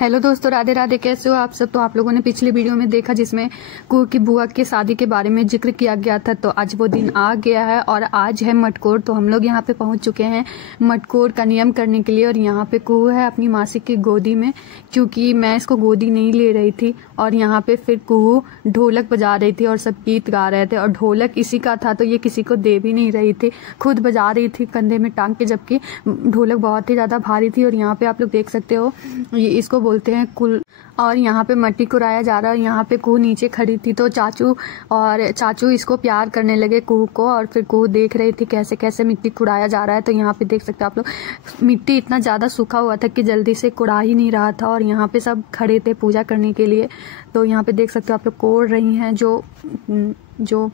Hello दोस्तों, राधे राधे। कैसे हो आप सब। तो आप लोगों ने पिछले वीडियो में देखा जिसमें कुहू की बुआ की शादी के बारे में जिक्र किया गया था। तो आज वो दिन आ गया है और आज है मटकोर। तो हम लोग यहाँ पे पहुँच चुके हैं मटकोर का नियम करने के लिए। और यहाँ पे कुहू है अपनी मासी की गोदी में, क्योंकि मैं इसको गोदी नहीं ले रही थी। और यहाँ पे फिर कुहू ढोलक बजा रही थी और सब गीत गा रहे थे। और ढोलक इसी का था तो ये किसी को दे भी नहीं रही थी, खुद बजा रही थी कंधे में टांग के, जबकि ढोलक बहुत ही ज़्यादा भारी थी। और यहाँ पे आप लोग देख सकते हो ये इसको बोलते हैं कुल। और यहाँ पे मट्टी कुराया जा रहा है। यहाँ पे कुहू नीचे खड़ी थी तो चाचू इसको प्यार करने लगे कुहू को। और फिर कुहू देख रही थी कैसे कैसे मिट्टी कुड़ाया जा रहा है। तो यहाँ पे देख सकते हो आप लोग, मिट्टी इतना ज़्यादा सूखा हुआ था कि जल्दी से कुड़ा ही नहीं रहा था। और यहाँ पे सब खड़े थे पूजा करने के लिए। तो यहाँ पे देख सकते हो आप लोग कोड़ रही हैं, जो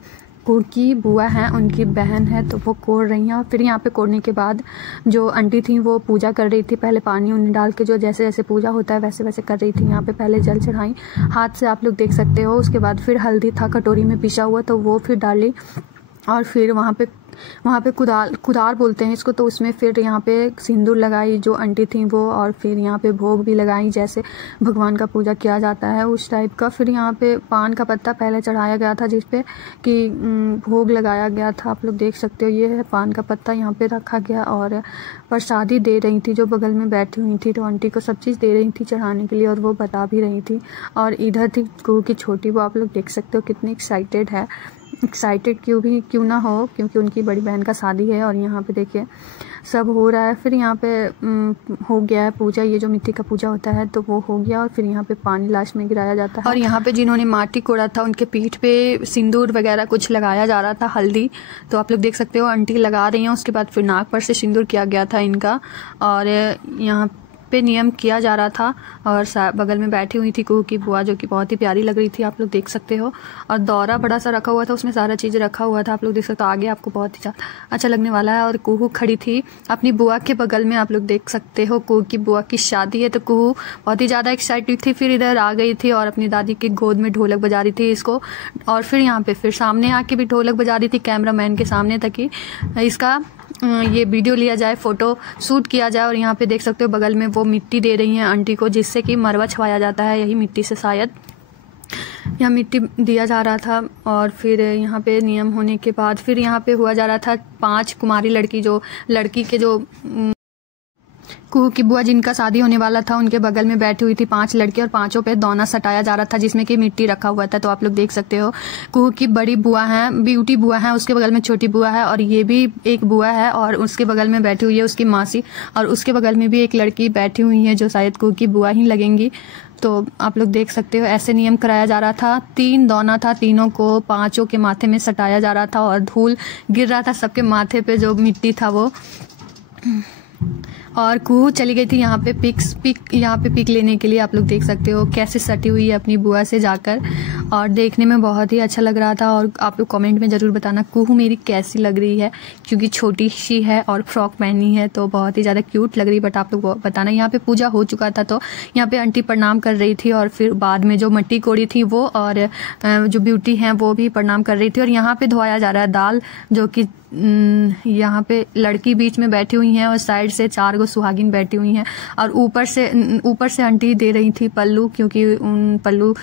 कुहू की बुआ हैं उनकी बहन है, तो वो कोड़ रही हैं। और फिर यहाँ पे कोड़ने के बाद जो आंटी थी वो पूजा कर रही थी। पहले पानी उन्हें डाल के, जो जैसे जैसे पूजा होता है वैसे वैसे कर रही थी। यहाँ पे पहले जल चढ़ाई हाथ से, आप लोग देख सकते हो। उसके बाद फिर हल्दी था कटोरी में पिसा हुआ, तो वो फिर डाली। और फिर वहाँ पे कुदार बोलते हैं इसको, तो उसमें फिर यहाँ पे सिंदूर लगाई जो आंटी थी वो। और फिर यहाँ पे भोग भी लगाई, जैसे भगवान का पूजा किया जाता है उस टाइप का। फिर यहाँ पे पान का पत्ता पहले चढ़ाया गया था जिसपे कि भोग लगाया गया था। आप लोग देख सकते हो ये है पान का पत्ता यहाँ पे रखा गया। और प्रसादी दे रही थी जो बगल में बैठी हुई थी, तो आंटी को सब चीज़ दे रही थी चढ़ाने के लिए, और वो बता भी रही थी। और इधर थी कुहू की छोटी, वो आप लोग देख सकते हो कितनी एक्साइटेड क्यों ना हो, क्योंकि उनकी बड़ी बहन का शादी है। और यहाँ पे देखिए सब हो रहा है। फिर यहाँ पे हो गया है पूजा, ये जो मिट्टी का पूजा होता है तो वो हो गया। और फिर यहाँ पे पानी लास्ट में गिराया जाता है। और यहाँ पे जिन्होंने माटी कोड़ा था उनके पीठ पे सिंदूर वगैरह कुछ लगाया जा रहा था, हल्दी। तो आप लोग देख सकते हो आंटी लगा रही हैं। उसके बाद फिर नाक पर से सिंदूर किया गया था इनका। और यहाँ पे नियम किया जा रहा था। और बगल में बैठी हुई थी कुहू की बुआ, जो कि बहुत ही प्यारी लग रही थी, आप लोग देख सकते हो। और दौरा बड़ा सा रखा हुआ था, उसमें सारा चीज़ रखा हुआ था, आप लोग देख सकते हो। आगे आपको बहुत ही ज़्यादा अच्छा लगने वाला है। और कुहू खड़ी थी अपनी बुआ के बगल में, आप लोग देख सकते हो। कुहू की बुआ की शादी है तो कुहू बहुत ही ज़्यादा एक्साइटेड थी। फिर इधर आ गई थी और अपनी दादी की गोद में ढोलक बजा रही थी इसको। और फिर यहाँ पे फिर सामने आके भी ढोलक बजा रही थी कैमरामैन के सामने, ताकि इसका ये वीडियो लिया जाए, फ़ोटो शूट किया जाए। और यहाँ पे देख सकते हो बगल में वो मिट्टी दे रही हैं आंटी को, जिससे कि मरवा छवाया जाता है। यही मिट्टी से शायद यहाँ मिट्टी दिया जा रहा था। और फिर यहाँ पे नियम होने के बाद फिर यहाँ पे हुआ जा रहा था 5 कुमारी लड़की के जो कुहू की बुआ जिनका शादी होने वाला था उनके बगल में बैठी हुई थी 5 लड़के, और 5 पे दौना सटाया जा रहा था जिसमें कि मिट्टी रखा हुआ था। तो आप लोग देख सकते हो कुहू की बड़ी बुआ है, ब्यूटी बुआ है, उसके बगल में छोटी बुआ है, और ये भी एक बुआ है और उसके बगल में बैठी हुई है उसकी मासी। और उसके बगल में भी एक लड़की बैठी हुई है जो शायद कुहू की बुआ ही लगेंगी। तो आप लोग देख सकते हो ऐसे नियम कराया जा रहा था। 3 दौना था, तीनों को 5 के माथे में सटाया जा रहा था। और धूल गिर रहा था सबके माथे पे, जो मिट्टी था वो। और कुहू चली गई थी यहाँ पे पिक लेने के लिए। आप लोग देख सकते हो कैसे सटी हुई है अपनी बुआ से जाकर, और देखने में बहुत ही अच्छा लग रहा था। और आप लोग कमेंट में ज़रूर बताना कुहू मेरी कैसी लग रही है, क्योंकि छोटी सी है और फ्रॉक पहनी है तो बहुत ही ज़्यादा क्यूट लग रही है। बट आप लोग बताना। यहाँ पे पूजा हो चुका था तो यहाँ पे आंटी प्रणाम कर रही थी। और फिर बाद में जो मट्टी कोड़ी थी वो, और जो ब्यूटी हैं वो भी प्रणाम कर रही थी। और यहाँ पे धोया जा रहा है दाल, जो कि यहाँ पे लड़की बीच में बैठी हुई हैं और साइड से 4 सुहागिन बैठी हुई हैं। और ऊपर से आंटी दे रही थी पल्लू, क्योंकि पल्लू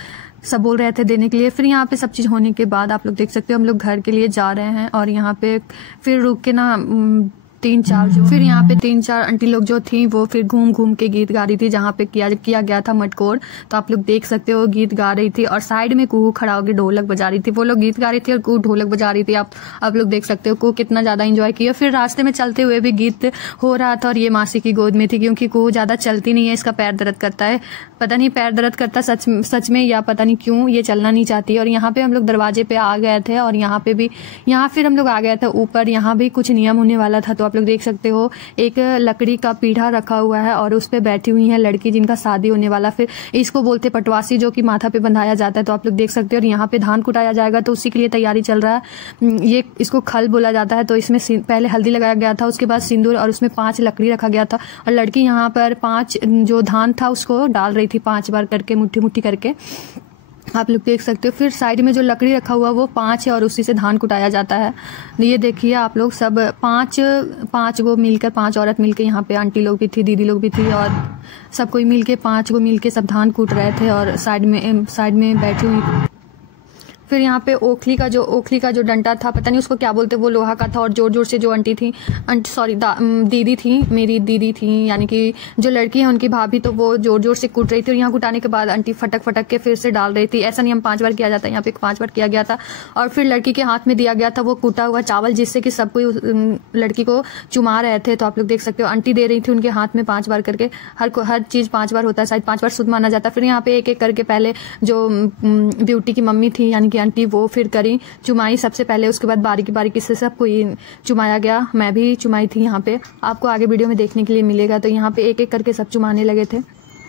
सब बोल रहे थे देने के लिए। फिर यहाँ पे सब चीज़ होने के बाद आप लोग देख सकते हो हम लोग घर के लिए जा रहे हैं। और यहाँ पे फिर रुक के ना 3-4 आंटी लोग जो थी वो फिर घूम के गीत गा रही थी जहाँ पे किया गया था मटकोर। तो आप लोग देख सकते हो गीत गा रही थी। और साइड में कुहू खड़ा होकर ढोलक बजा रही थी। वो लोग गीत गा रही थी और कुहू ढोलक बजा रही थी। आप लोग देख सकते हो कुहू कितना ज़्यादा एंजॉय किया। फिर रास्ते में चलते हुए भी गीत हो रहा था। और ये मासी की गोद में थी, क्योंकि कुहू ज़्यादा चलती नहीं है, इसका पैर दर्द करता है। पता नहीं पैर दर्द करता सच में, या पता नहीं क्यों ये चलना नहीं चाहती। और यहाँ पे हम लोग दरवाजे पे आ गए थे। और यहाँ फिर हम लोग आ गए थे ऊपर। यहाँ भी कुछ नियम होने वाला था। तो आप लोग देख सकते हो एक लकड़ी का पीढ़ा रखा हुआ है और उस पे बैठी हुई है लड़की जिनका शादी होने वाला। फिर इसको बोलते पटवासी, जो कि माथा पे बंधाया जाता है। तो आप लोग देख सकते हो। और यहाँ पे धान कुटाया जाएगा तो उसी के लिए तैयारी चल रहा है। ये इसको खल बोला जाता है। तो इसमें पहले हल्दी लगाया गया था, उसके बाद सिंदूर, और उसमें 5 लकड़ी रखा गया था। और लड़की यहाँ पर 5 जो धान था उसको डाल रही थी 5 बार करके, मुट्ठी मुट्ठी करके। आप लोग देख सकते हो। फिर साइड में जो लकड़ी रखा हुआ वो 5 है और उसी से धान कुटाया जाता है। ये देखिए आप लोग, सब 5 गो मिलकर, 5 औरत मिलकर, यहाँ पे आंटी लोग भी थी, दीदी लोग भी थी, और सब कोई मिलके 5 गो मिलके सब धान कूट रहे थे और साइड में बैठी हुई। फिर यहाँ पे ओखली का जो डंडा था, पता नहीं उसको क्या बोलते, वो लोहा का था और जोर जोर से जो दीदी थी, मेरी दीदी थी, यानी कि जो लड़की है उनकी भाभी, तो वो जोर जोर से कूट रही थी। और यहाँ कुटाने के बाद आंटी फटक के फिर से डाल रही थी। ऐसा नियम 5 बार किया जाता है, यहाँ पे 5 बार किया गया था। और फिर लड़की के हाथ में दिया गया था वो कूटा हुआ चावल, जिससे कि सब कोई लड़की को चुमा रहे थे। तो आप लोग देख सकते हो आंटी दे रही थी उनके हाथ में 5 बार करके। हर चीज 5 बार होता है, शायद 5 बार शुद्ध माना जाता है। फिर यहाँ पे एक एक करके पहले जो ब्यूटी की मम्मी थी, यानी कि आंटी, वो फिर करी चुमाई सबसे पहले, उसके बाद बारीकी से सबको चुमाया गया। मैं भी चुमाई थी यहाँ पे, आपको आगे वीडियो में देखने के लिए मिलेगा। तो यहाँ पे एक एक करके सब चुमाने लगे थे।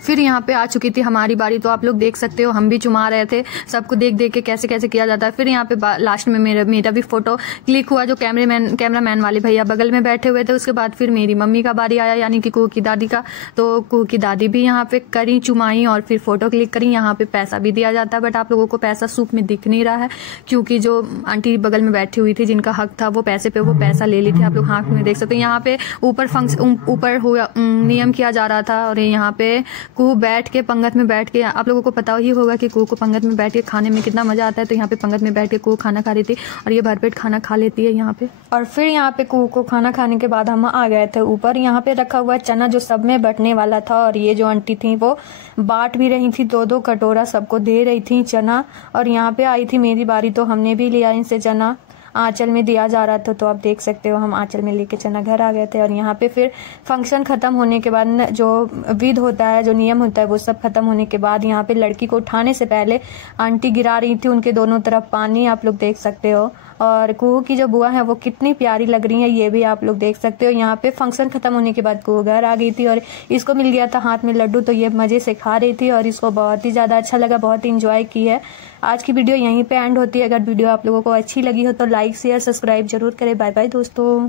फिर यहाँ पे आ चुकी थी हमारी बारी, तो आप लोग देख सकते हो हम भी चुमा रहे थे, सबको देख के कैसे कैसे किया जाता है। फिर यहाँ पे लास्ट में मेरा भी फोटो क्लिक हुआ, जो कैमरामैन वाले भैया बगल में बैठे हुए थे। उसके बाद फिर मेरी मम्मी का बारी आया, यानी कि कुहू की दादी का। तो कुहू की दादी भी यहाँ पे करी चुमाई और फिर फोटो क्लिक करी। यहाँ पे पैसा भी दिया जाता है, बट आप लोगों को पैसा सूप में दिख नहीं रहा है, क्योंकि जो आंटी बगल में बैठी हुई थी जिनका हक था वो पैसे पे वो पैसा ले ली थी। आप लोग हाथ में देख सकते हो। यहाँ पे ऊपर हुआ नियम किया जा रहा था, और यहाँ पे कुहू बैठ के पंगत में बैठ के, आप लोगों को पता ही होगा कि कुहू को पंगत में बैठ के खाने में कितना मजा आता है। तो यहाँ पे पंगत में बैठ के कुहू खाना खा रही थी और ये भरपेट खाना खा लेती है यहाँ पे। और फिर यहाँ पे कुहू को खाना खाने के बाद हम आ गए थे ऊपर। यहाँ पे रखा हुआ चना जो सब में बटने वाला था, और ये जो आंटी थी वो बांट भी रही थी, 2-2 कटोरा सबको दे रही थी चना। और यहाँ पे आई थी मेरी बारी, तो हमने भी लिया इनसे चना। आंचल में दिया जा रहा था, तो आप देख सकते हो हम आंचल में लेके चना घर आ गए थे। और यहाँ पे फिर फंक्शन खत्म होने के बाद जो विध होता है, जो नियम होता है, वो सब खत्म होने के बाद यहाँ पे लड़की को उठाने से पहले आंटी गिरा रही थी उनके दोनों तरफ पानी, आप लोग देख सकते हो। और कुहू की जो बुआ है वो कितनी प्यारी लग रही है, ये भी आप लोग देख सकते हो। यहाँ पे फंक्शन खत्म होने के बाद कुहू घर आ गई थी और इसको मिल गया था हाथ में लड्डू, तो ये मजे से खा रही थी और इसको बहुत ही ज्यादा अच्छा लगा, बहुत ही इंजॉय की है। आज की वीडियो यहीं पे एंड होती है। अगर वीडियो आप लोगों को अच्छी लगी हो तो लाइक शेयर सब्सक्राइब जरूर करें। बाय बाय दोस्तों।